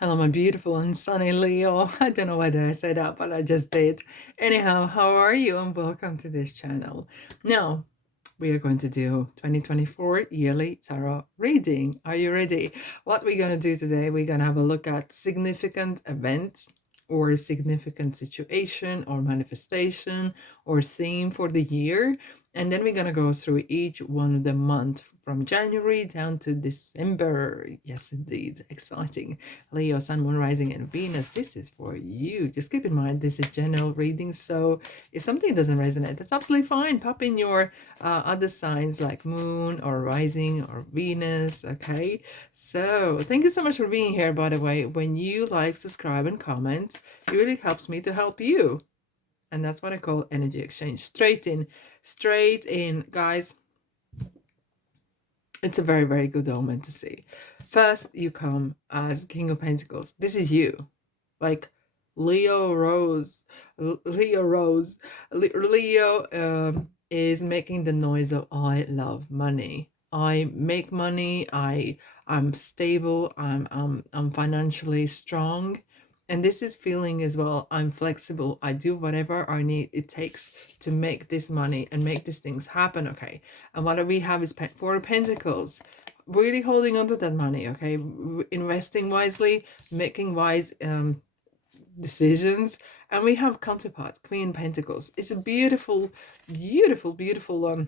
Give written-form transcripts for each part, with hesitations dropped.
Hello, my beautiful and sunny Leo. I don't know why did I say that, but I just did. Anyhow, how are you? And welcome to this channel. Now, we are going to do 2024 yearly tarot reading. Are you ready? What we're going to do today, we're going to have a look at significant events or significant situation or manifestation or theme for the year. And then we're going to go through each one of the month from January down to December. Yes, indeed. Exciting. Leo, Sun, Moon, Rising, and Venus. This is for you. Just keep in mind, this is general reading. So if something doesn't resonate, that's absolutely fine. Pop in your other signs like Moon or Rising or Venus. Okay. So thank you so much for being here, by the way. When you like, subscribe, and comment, it really helps me to help you. And that's what I call energy exchange. Straight in, guys. It's a very, very good omen to see. First, you come as King of Pentacles. This is you. Like Leo Rose. Leo is making the noise of I love money. I make money. I'm stable. I'm financially strong. And this is feeling as well, I'm flexible. I do whatever I need it takes to make this money and make these things happen, okay? And what we have is Four of Pentacles. Really holding on to that money, okay? Investing wisely, making wise decisions. And we have counterpart, Queen Pentacles. It's a beautiful, beautiful, beautiful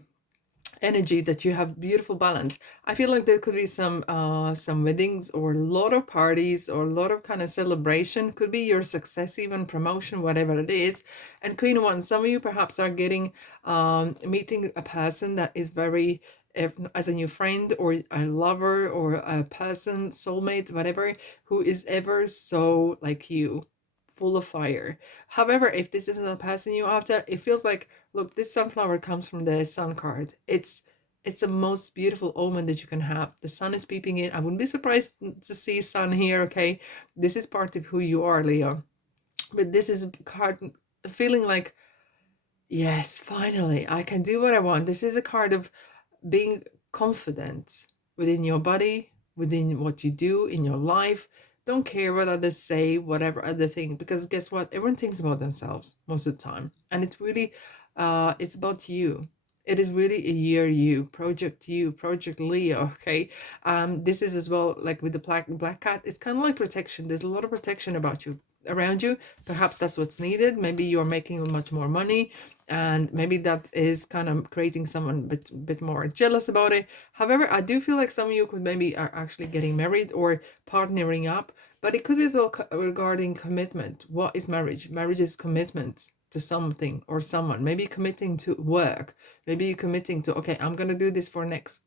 energy that you have beautiful balance. I feel like there could be some weddings or a lot of parties or a lot of kind of celebration. Could be your success, even promotion, whatever it is. And Queen of Wands, some of you perhaps are getting meeting a person that is very as a new friend or a lover or a person, soulmate, whatever, who is ever so like you, full of fire. However, if this isn't a person you after, it feels like, look, this sunflower comes from the sun card. It's the most beautiful omen that you can have. The sun is peeping in. I wouldn't be surprised to see sun here, okay? This is part of who you are, Leo. But this is a card feeling like, yes, finally, I can do what I want. This is a card of being confident within your body, within what you do in your life. Don't care what others say, whatever other thing, because guess what? Everyone thinks about themselves most of the time. And it's really, it's about you. It is really a year you, Project Leo, okay? This is as well, like with the black cat, it's kind of like protection. There's a lot of protection about you, around you. Perhaps that's what's needed. Maybe you're making much more money, and maybe that is kind of creating someone bit more jealous about it. However, I do feel like some of you could maybe are actually getting married or partnering up, but it could be as well regarding commitment. What is marriage? Marriage is commitment to something or someone. Maybe committing to work. Maybe you're committing to, okay, I'm gonna do this for next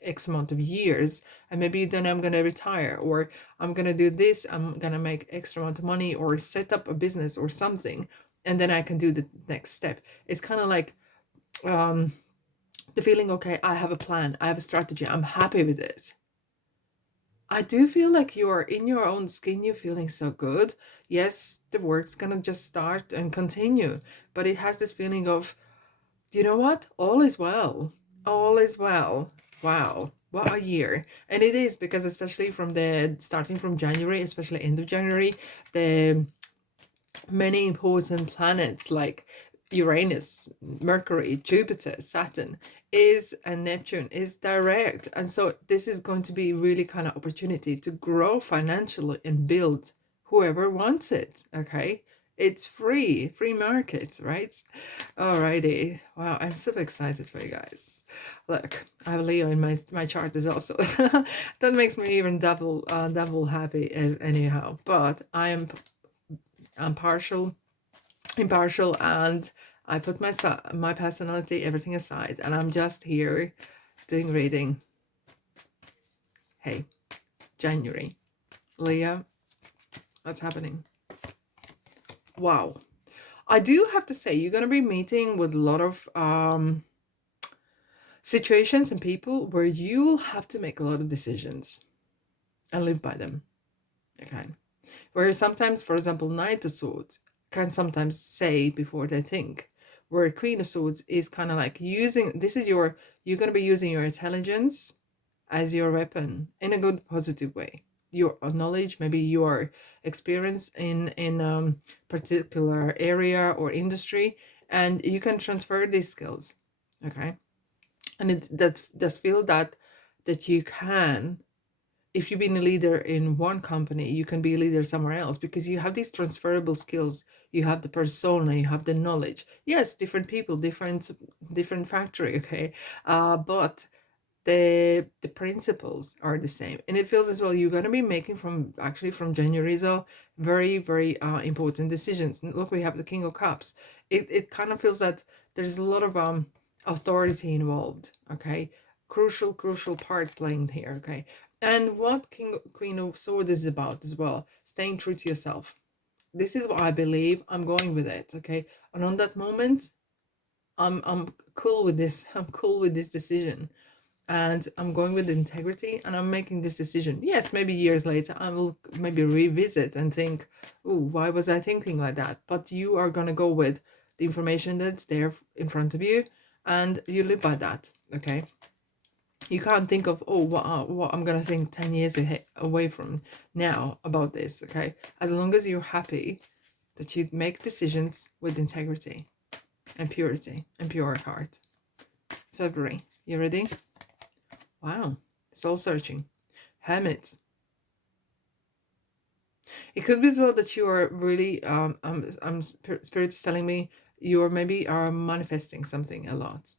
X amount of years, and maybe then I'm gonna retire, or I'm gonna do this, I'm gonna make extra amount of money, or set up a business or something, and then I can do the next step. It's kind of like the feeling, okay, I have a plan, I have a strategy, I'm happy with it. I do feel like you're in your own skin, you're feeling so good. Yes, the work's gonna just start and continue, but it has this feeling of, do you know what? All is well. All is well. Wow. What a year. And it is, because especially from the starting from January, especially end of January, the many important planets like Uranus, Mercury, Jupiter, Saturn is, and Neptune is direct. And so this is going to be really kind of opportunity to grow financially and build whoever wants it. Okay. It's free market, right? Alrighty. Wow, I'm super excited for you guys. Look, I have Leo in my chart is also that makes me even double happy anyhow. But I'm impartial, and I put my personality, everything aside, and I'm just here doing reading. Hey, January, Leo, what's happening? Wow. I do have to say, you're going to be meeting with a lot of situations and people where you will have to make a lot of decisions and live by them. Okay. Where sometimes, for example, Knight of Swords can sometimes say before they think. Where Queen of Swords is kind of like using, you're going to be using your intelligence as your weapon in a good, positive way. your knowledge, maybe your experience in particular area or industry, and you can transfer these skills. Okay, and it does feel that you can, if you've been a leader in one company, you can be a leader somewhere else because you have these transferable skills. You have the persona, you have the knowledge. Yes, different people, different factory, okay, but the principles are the same, and it feels as well you're going to be making from actually from January so very important decisions. And look, we have the King of Cups. It kind of feels that there's a lot of authority involved. Okay, crucial part playing here. Okay, and what Queen of Swords is about as well, staying true to yourself. This is what I believe. I'm going with it. Okay, and on that moment, I'm cool with this. I'm cool with this decision, and I'm going with integrity, and I'm making this decision. Yes, maybe years later I will maybe revisit and think, oh, why was I thinking like that? But you are going to go with the information that's there in front of you, and you live by that. Okay, you can't think of, oh, what I'm going to think 10 years away from now about this. Okay, as long as you're happy that you make decisions with integrity and purity and pure heart. February, you ready? Wow, soul searching. Hermit. It could be as well that you are really, spirit is telling me you are maybe are manifesting something a lot.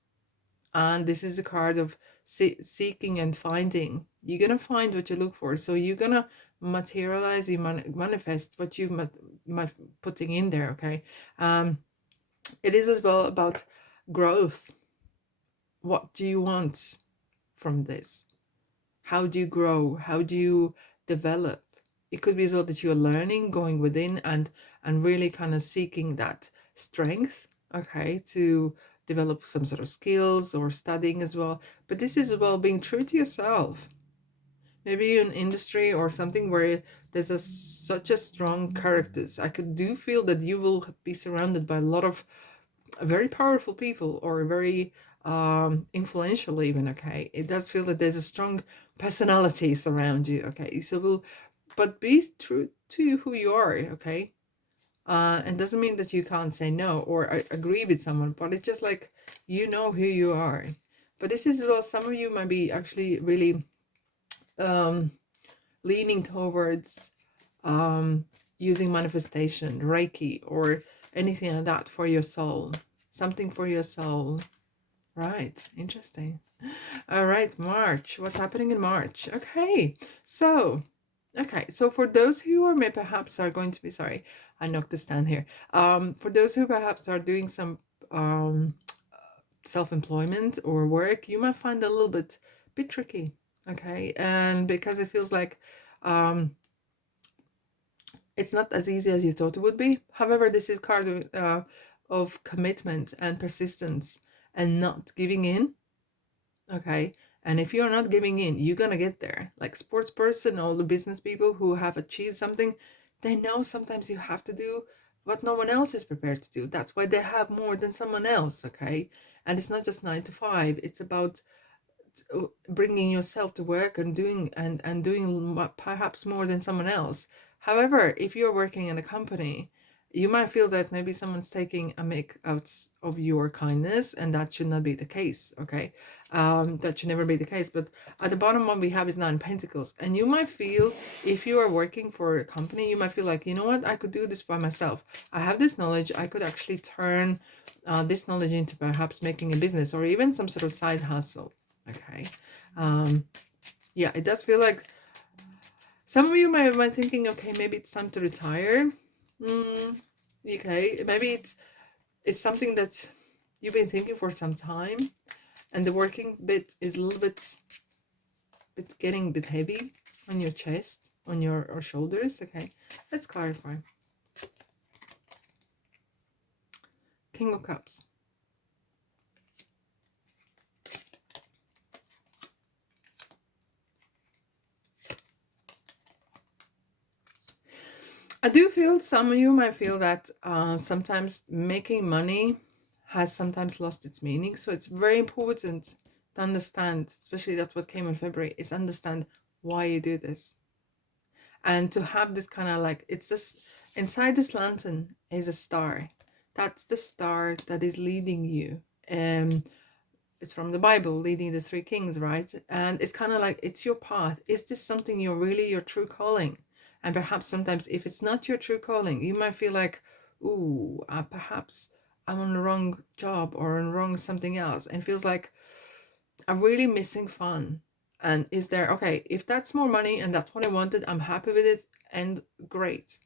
And this is a card of seeking and finding. You're going to find what you look for. So you're going to materialize, you manifest what you putting in there, okay? It is as well about growth. What do you want from this? How do you grow? How do you develop? It could be as well that you're learning, going within, and really kind of seeking that strength, okay, to develop some sort of skills or studying as well. But this is as well being true to yourself. Maybe you're in industry or something where there's such a strong characters. I could do feel that you will be surrounded by a lot of very powerful people, or very influential even. Okay, it does feel that there's a strong personalities around you. Okay, so but be true to who you are. Okay, and doesn't mean that you can't say no or agree with someone, but it's just like, you know who you are. But this is, well, some of you might be actually really leaning towards using manifestation, Reiki, or anything like that for your soul. Something for your soul. Right. Interesting. All right, March. What's happening in March? Okay, so for those who are perhaps are going to be, sorry, I knocked the stand here. For those who perhaps are doing some self-employment or work, you might find it a little bit tricky. Okay, and because it feels like it's not as easy as you thought it would be. However, this is card of commitment and persistence and not giving in. Okay, and if you're not giving in, you're gonna get there. Like sports person, all the business people who have achieved something, they know sometimes you have to do what no one else is prepared to do. That's why they have more than someone else. Okay, and it's not just 9 to 5. It's about bringing yourself to work and doing perhaps more than someone else. However, if you're working in a company, you might feel that maybe someone's taking a make out of your kindness, and that should not be the case. Okay, that should never be the case. But at the bottom, what we have is 9 of Pentacles, and you might feel, if you are working for a company, you might feel like, you know what, I could do this by myself. I have this knowledge. I could actually turn this knowledge into perhaps making a business or even some sort of side hustle. Okay, yeah, it does feel like some of you might be thinking, okay, maybe it's time to retire. Okay, maybe it's something that you've been thinking for some time, and the working bit is a little bit getting a bit heavy on your chest, on your or shoulders. Okay, let's clarify. King of Cups. I do feel some of you might feel that sometimes making money has sometimes lost its meaning. So it's very important to understand, especially that's what came in February, is understand why you do this. And to have this kind of like, it's just inside this lantern is a star. That's the star that is leading you. It's from the Bible, leading the three kings, right? And it's kind of like, it's your path. Is this something you're really your true calling? And perhaps sometimes if it's not your true calling, you might feel like, ooh, perhaps I'm on the wrong job or on wrong something else, and feels like I'm really missing fun. And is there, okay, if that's more money and that's what I wanted, I'm happy with it and great.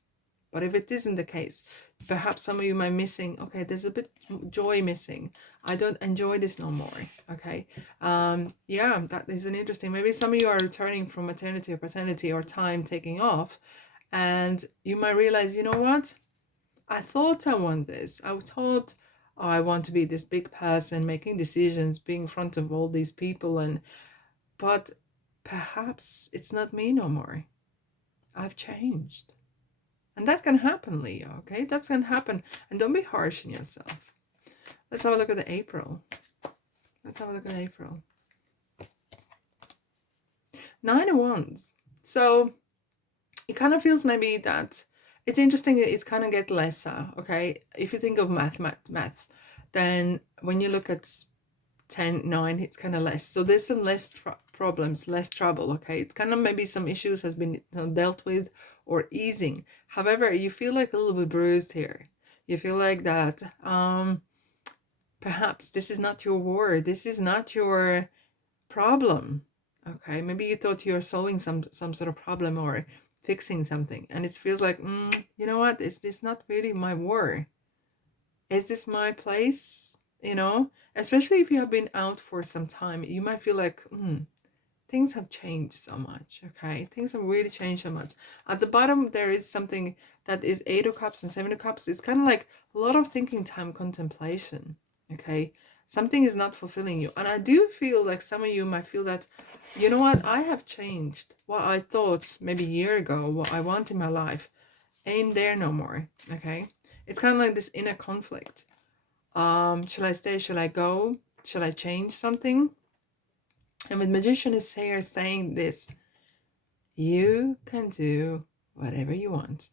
But if it isn't the case, perhaps some of you might missing, okay, there's a bit joy missing. I don't enjoy this no more. Okay. Yeah, that is an interesting. Maybe some of you are returning from maternity or paternity or time taking off, and you might realize, you know what? I thought I want this. I thought, oh, I want to be this big person making decisions, being in front of all these people, and but perhaps it's not me no more. I've changed. And that can happen, Leo, okay? That's going to happen. And don't be harsh on yourself. Let's have a look at the April. Let's have a look at April. 9 of Wands. So it kind of feels maybe that it's interesting. It's kind of get lesser, okay? If you think of maths, then when you look at 10, 9, it's kind of less. So there's some less problems, less trouble, okay? It's kind of maybe some issues has been dealt with or easing. However, you feel like a little bit bruised here. You feel like that perhaps this is not your war. This is not your problem, okay? Maybe you thought you're solving some sort of problem or fixing something, and it feels like, you know what? Is this not really my war? Is this my place? You know, especially if you have been out for some time, you might feel like, things have changed so much, okay? Things have really changed so much. At the bottom, there is something that is 8 of Cups and 7 of Cups. It's kind of like a lot of thinking time, contemplation, okay? Something is not fulfilling you. And I do feel like some of you might feel that, you know what? I have changed. What I thought maybe a year ago, what I want in my life, ain't there no more, okay? It's kind of like this inner conflict. Shall I stay? Shall I go? Shall I change something? And the magician is here saying this: you can do whatever you want.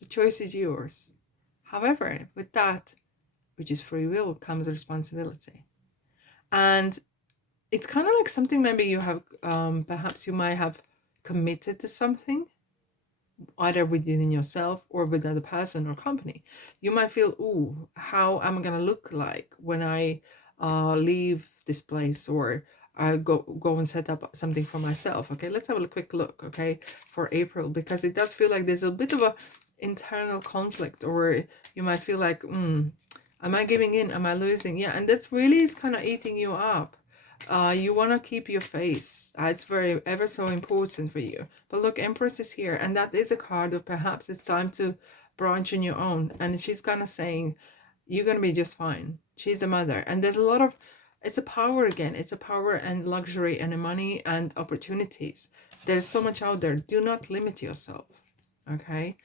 The choice is yours. However, with that, which is free will, comes responsibility. And it's kind of like something maybe you have, perhaps you might have committed to something, either within yourself or with another person or company. You might feel, ooh, how am I going to look like when I leave this place, or I go and set up something for myself. Okay, let's have a quick look, okay, for April, because it does feel like there's a bit of a internal conflict, or you might feel like, am I giving in? Am I losing? Yeah, and that's really is kind of eating you up. You want to keep your face. It's very ever so important for you. But look, Empress is here, and that is a card of perhaps it's time to branch on your own. And she's kind of saying, you're going to be just fine. She's the mother. And there's a lot of, it's a power again. It's a power and luxury and money and opportunities. There's so much out there. Do not limit yourself. Okay?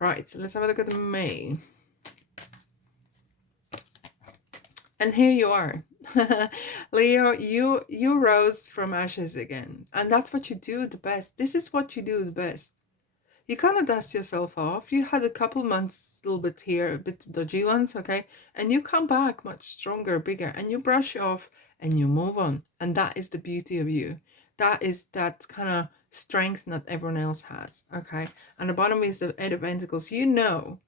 Right, so let's have a look at the May. And here you are. Leo, you rose from ashes again. And that's what you do the best. This is what you do the best. You kind of dust yourself off. You had a couple months, a little bit here, a bit dodgy ones, okay? And you come back much stronger, bigger, and you brush off and you move on. And that is the beauty of you. That is that kind of strength that everyone else has, okay? And the bottom is the 8 of Pentacles. You know,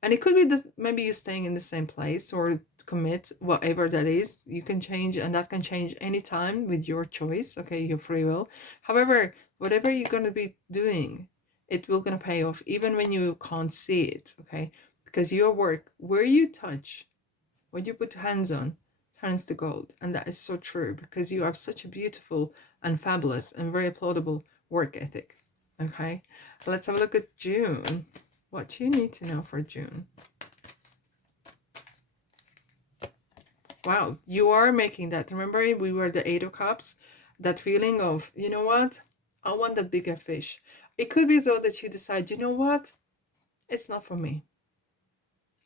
and it could be that maybe you're staying in the same place or commit, whatever that is. You can change, and that can change anytime with your choice, okay, your free will. However, whatever you're going to be doing, it will going to pay off even when you can't see it, okay? Because your work, where you touch, what you put hands on, turns to gold. And that is so true, because you have such a beautiful and fabulous and very applaudable work ethic, okay? Let's have a look at June. What you need to know for June. Wow, you are making that. Remember, we were the 8 of Cups. That feeling of, you know what? I want that bigger fish. It could be so that you decide, you know what? It's not for me.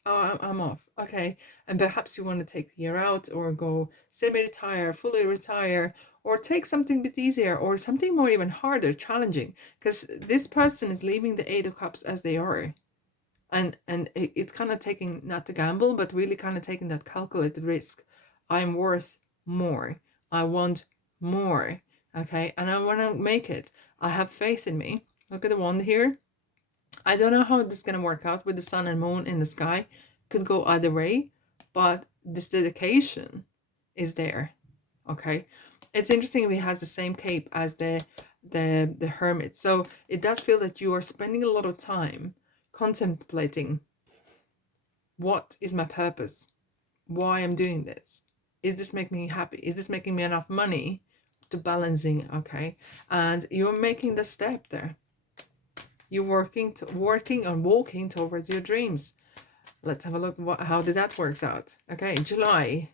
Oh, I'm off. Okay. And perhaps you want to take the year out or go semi-retire, fully retire, or take something a bit easier, or something more even harder, challenging, because this person is leaving the Eight of Cups as they are. And it's kind of taking, not to gamble, but really kind of taking that calculated risk. I'm worth more. I want more. Okay. And I want to make it. I have faith in me. Look at the wand here. I don't know how this is going to work out with the sun and moon in the sky. Could go either way, but this dedication is there. Okay. It's interesting if he has the same cape as the hermit. So it does feel that you are spending a lot of time contemplating, what is my purpose? Why I'm doing this? Is this making me happy? Is this making me enough money to balancing? Okay. And you're making the step there. You're working on walking towards your dreams. Let's have a look. How did that works out? Okay, July.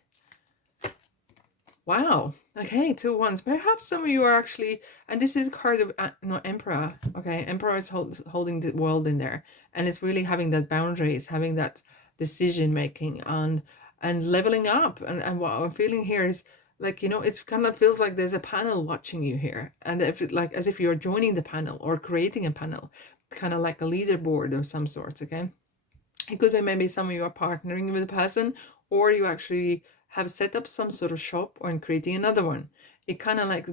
Wow. Okay, 2 wands. Perhaps some of you are actually, and this is card of no, Emperor. Okay, Emperor is holding the world in there, and it's really having that boundaries, having that decision making, and leveling up. And what I'm feeling here is like, it's kind of feels like there's a panel watching you here, and if it, like as if you're joining the panel or creating a panel, kind of like a leaderboard of some sorts. Okay, it could be maybe some of you are partnering with a person, or you actually have set up some sort of shop or creating another one. It kind of like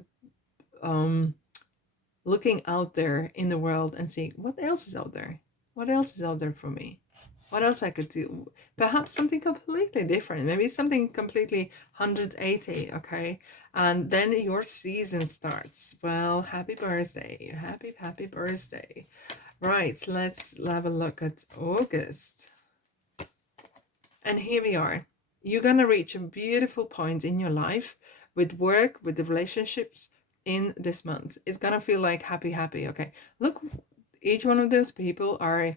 looking out there in the world and seeing what else is out there. What else is out there for me? What else I could do? Perhaps something completely different. Maybe something completely 180, okay? And then your season starts. Well, happy birthday. Happy birthday. Right, let's have a look at August. And here we are. You're going to reach a beautiful point in your life with work, with the relationships in this month. It's going to feel like happy. Okay. Look, each one of those people are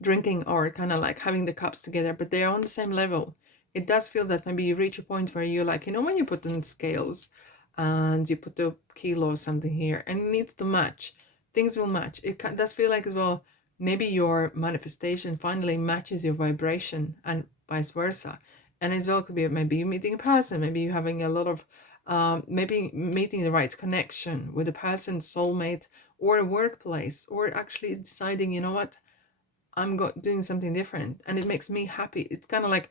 drinking or kind of like having the cups together, but they're on the same level. It does feel that maybe you reach a point where you're like, when you put in scales and you put the kilo or something here and it needs to match, things will match. It does feel like as well, maybe your manifestation finally matches your vibration and vice versa. And as well, could be maybe you meeting a person, maybe you having a lot of maybe meeting the right connection with a person, soulmate, or a workplace, or actually deciding, you know what, I'm doing something different and it makes me happy. It's kind of like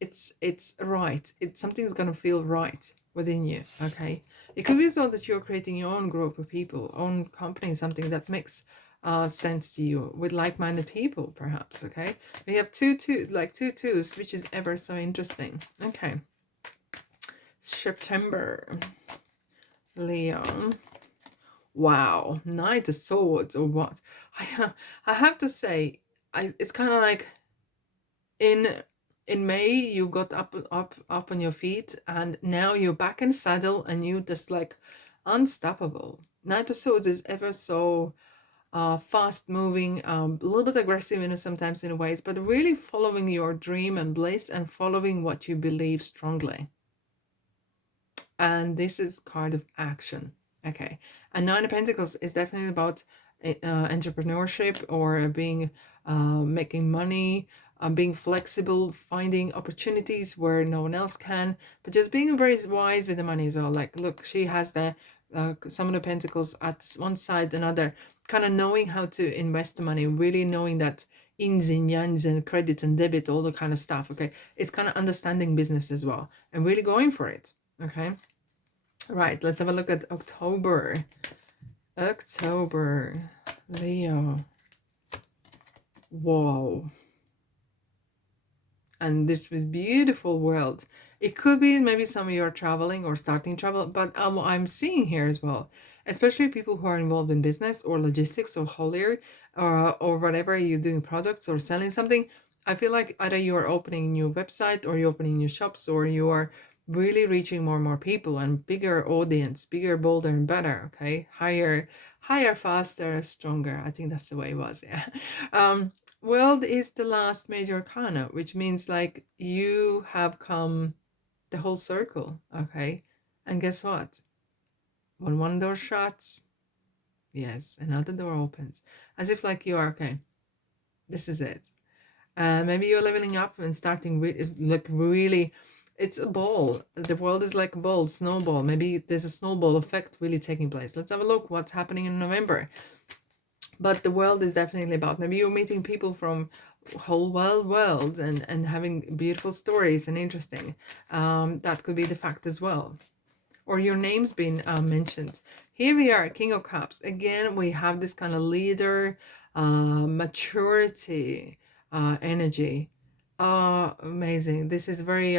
it's right. Something's gonna feel right within you. Okay, it could be as well that you're creating your own group of people, own company, something that makes sense to you with like-minded people, perhaps. Okay, we have two twos, which is ever so interesting. Okay, September, Leo. Wow, Knight of Swords or what? I have to say, it's kind of like in May you got up on your feet, and now you're back in saddle and you just like unstoppable. Knight of Swords is ever so fast moving, a little bit aggressive sometimes in ways, but really following your dream and bliss and following what you believe strongly. And this is card of action. Okay, and Nine of Pentacles is definitely about entrepreneurship or being making money, being flexible, finding opportunities where no one else can, but just being very wise with the money as well. Like, look, she has the some of the pentacles at one side, another, kind of knowing how to invest the money, really knowing that ins and yangs and credit and debit, all the kind of stuff. Okay, it's kind of understanding business as well and really going for it. Okay, right, let's have a look at October. Leo. Whoa. And this was beautiful world. It could be maybe some of you are traveling or starting travel, but I'm seeing here as well, especially people who are involved in business or logistics or haulier or whatever, you're doing products or selling something. I feel like either you are opening a new website or you're opening new shops, or you are really reaching more and more people and bigger audience, bigger, bolder, and better. Okay, higher, faster, stronger. I think that's the way it was. Yeah. World is the last major arcana, which means like you have come the whole circle. Okay, and guess what? When one door shuts, yes, another door opens, as if like you are okay. This is it. Maybe you're leveling up and starting like really It's a ball. The world is like a ball, snowball. Maybe there's a snowball effect really taking place. Let's have a look what's happening in November. But the world is definitely about, maybe you're meeting people from whole wild world and having beautiful stories and interesting. That could be the fact as well. Or your name's been mentioned. Here we are, King of Cups. Again, we have this kind of leader, maturity, energy. Amazing. This is very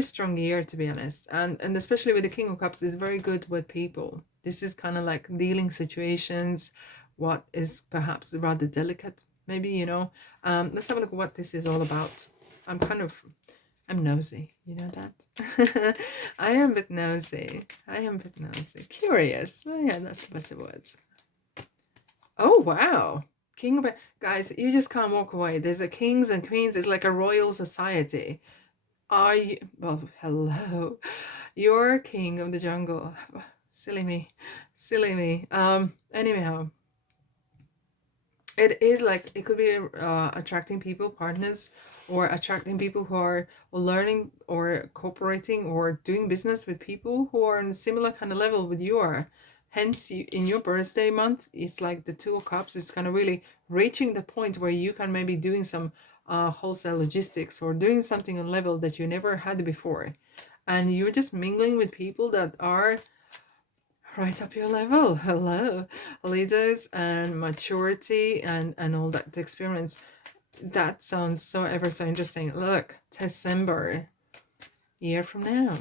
strong year, to be honest. And especially with the King of Cups, is very good with people. This is kind of like dealing situations, what is perhaps rather delicate, maybe, you know. Let's have a look at what this is all about. I'm nosy, you know that? I am a bit nosy. Curious. Oh yeah, that's a better word. Oh wow. Guys, you just can't walk away. There's a kings and queens, it's like a royal society. Are you, well, hello. You're king of the jungle. Silly me. Silly me. Anyhow. It is like, it could be attracting people, partners, or attracting people who are learning or cooperating or doing business with people who are on a similar kind of level with you are. Hence, in your birthday month, it's like the Two of Cups is kind of really reaching the point where you can maybe doing some wholesale logistics or doing something on level that you never had before. And you're just mingling with people that are right up your level. Hello, leaders and maturity and all that experience. That sounds so ever so interesting. Look, December, year from now.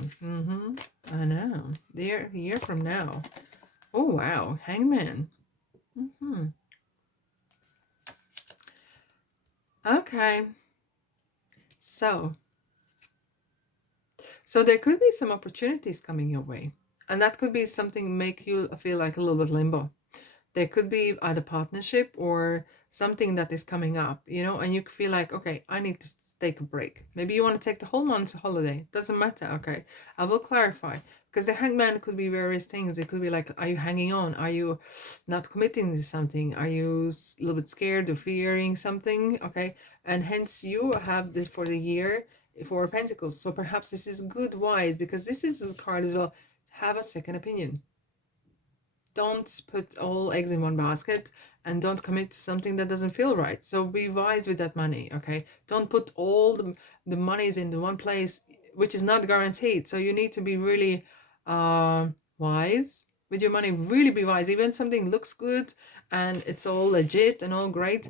I know, year from now. Oh wow, Hangman. Okay, so there could be some opportunities coming your way, and that could be something make you feel like a little bit limbo. There could be either partnership or something that is coming up, you know, and you feel like, okay, I need to take a break. Maybe you want to take the whole month's holiday. Doesn't matter. Okay, I will clarify, because the hangman could be various things. It could be like, are you hanging on? Are you not committing to something? Are you a little bit scared or fearing something? Okay, and hence you have this for the year for Pentacles. So perhaps this is good, wise, because this is a card as well. Have a second opinion. Don't put all eggs in one basket and don't commit to something that doesn't feel right. So be wise with that money, okay? Don't put all the monies into one place, which is not guaranteed. So you need to be really wise with your money. Really be wise. Even something looks good and it's all legit and all great,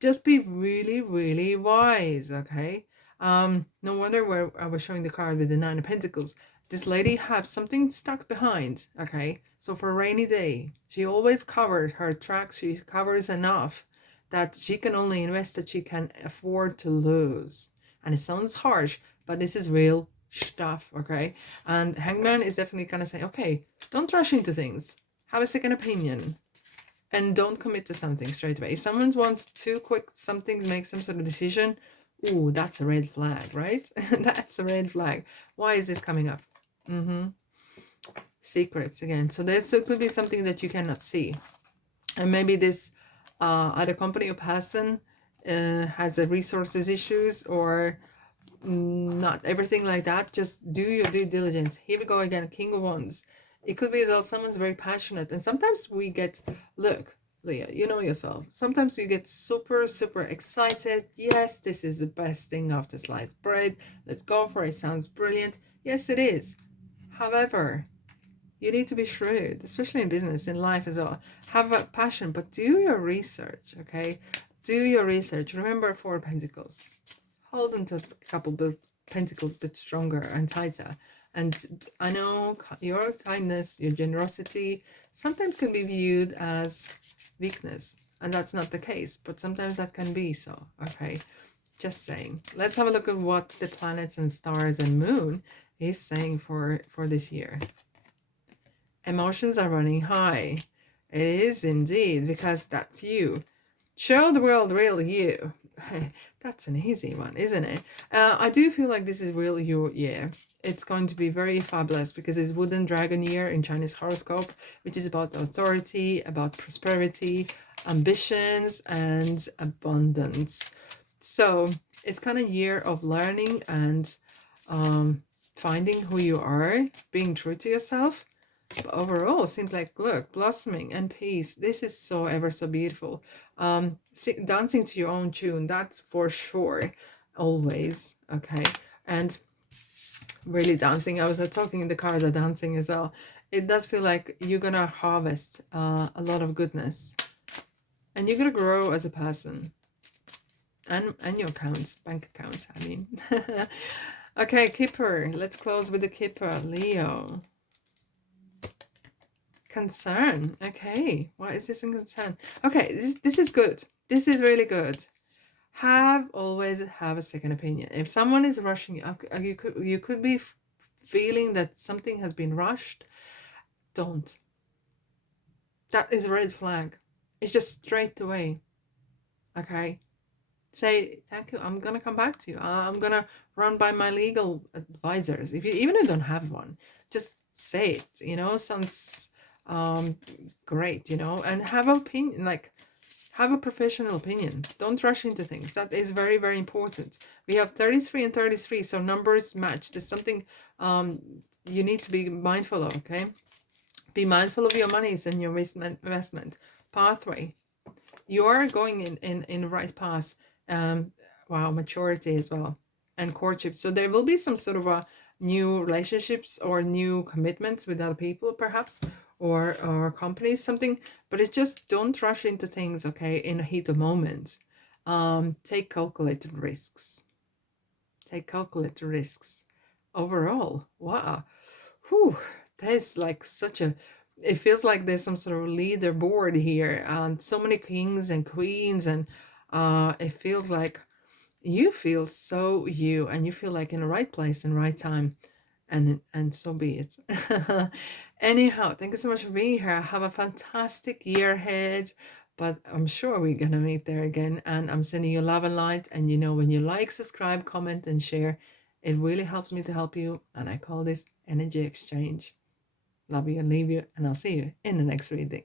just be really, really wise, okay? No wonder where I was showing the card with the Nine of Pentacles. This lady has something stuck behind, okay? So for a rainy day, she always covered her tracks. She covers enough that she can only invest that she can afford to lose. And it sounds harsh, but this is real stuff, okay? And Hangman is definitely kind of saying, okay, don't rush into things. Have a second opinion. And don't commit to something straight away. If someone wants too quick something to make some sort of decision, ooh, that's a red flag, right? That's a red flag. Why is this coming up? Secrets again. So this could be something that you cannot see. And maybe this other company or person has a resources issues or not everything like that. Just do your due diligence. Here we go again, King of Wands. It could be as well someone's very passionate, and sometimes we get, look, Leah, you know yourself, sometimes we get super excited. Yes, this is the best thing after sliced bread, let's go for it, sounds brilliant. Yes, it is. However, you need to be shrewd, especially in business, in life as well. Have a passion, but do your research, okay? Do your research. Remember, Four of Pentacles. Hold on to a couple of pentacles a bit stronger and tighter. And I know your kindness, your generosity sometimes can be viewed as weakness. And that's not the case, but sometimes that can be so, okay? Just saying. Let's have a look at what the planets and stars and moon is saying for this year. Emotions are running high. It is indeed, because that's you. Show the world real you. That's an easy one, isn't it? I do feel like this is real your year. It's going to be very fabulous because it's Wooden Dragon year in Chinese horoscope, which is about authority, about prosperity, ambitions, and abundance. So it's kind of year of learning and finding who you are, being true to yourself. But overall, seems like, look, blossoming and peace. This is so ever so beautiful. Dancing to your own tune, that's for sure, always. Okay, and really dancing. I was talking in the car, the dancing as well. It does feel like you're gonna harvest a lot of goodness, and you're gonna grow as a person, and your accounts, bank accounts. I mean, okay, Kipper. Let's close with the Kipper, Leo. Concern. Okay, what is this in concern? Okay, this is good. This is really good. Always have a second opinion. If someone is rushing you, you could be feeling that something has been rushed. Don't. That is a red flag. It's just straight away. Okay. Say thank you. I'm gonna come back to you. I'm gonna run by my legal advisors. If you even if you don't have one, just say it. Sounds great. And have an opinion. Like, have a professional opinion. Don't rush into things. That is very, very important. We have 33 and 33, so numbers match. There's something you need to be mindful of. Okay. Be mindful of your monies and your investment pathway. You are going in the right path. Wow, maturity as well, and courtship. So there will be some sort of a new relationships or new commitments with other people, perhaps, or companies, something. But it just don't rush into things, okay, in a heat of moments. Take calculated risks. Take calculated risks. Overall, wow, whew, there's like such a. It feels like there's some sort of leaderboard here, and so many kings and queens, and it feels like you feel so you, and you feel like in the right place and right time, and so be it. Anyhow, thank you so much for being here. Have a fantastic year ahead, but I'm sure we're gonna meet there again, and I'm sending you love and light. And when you like, subscribe, comment, and share, it really helps me to help you, and I call this energy exchange. Love you and leave you, and I'll see you in the next reading.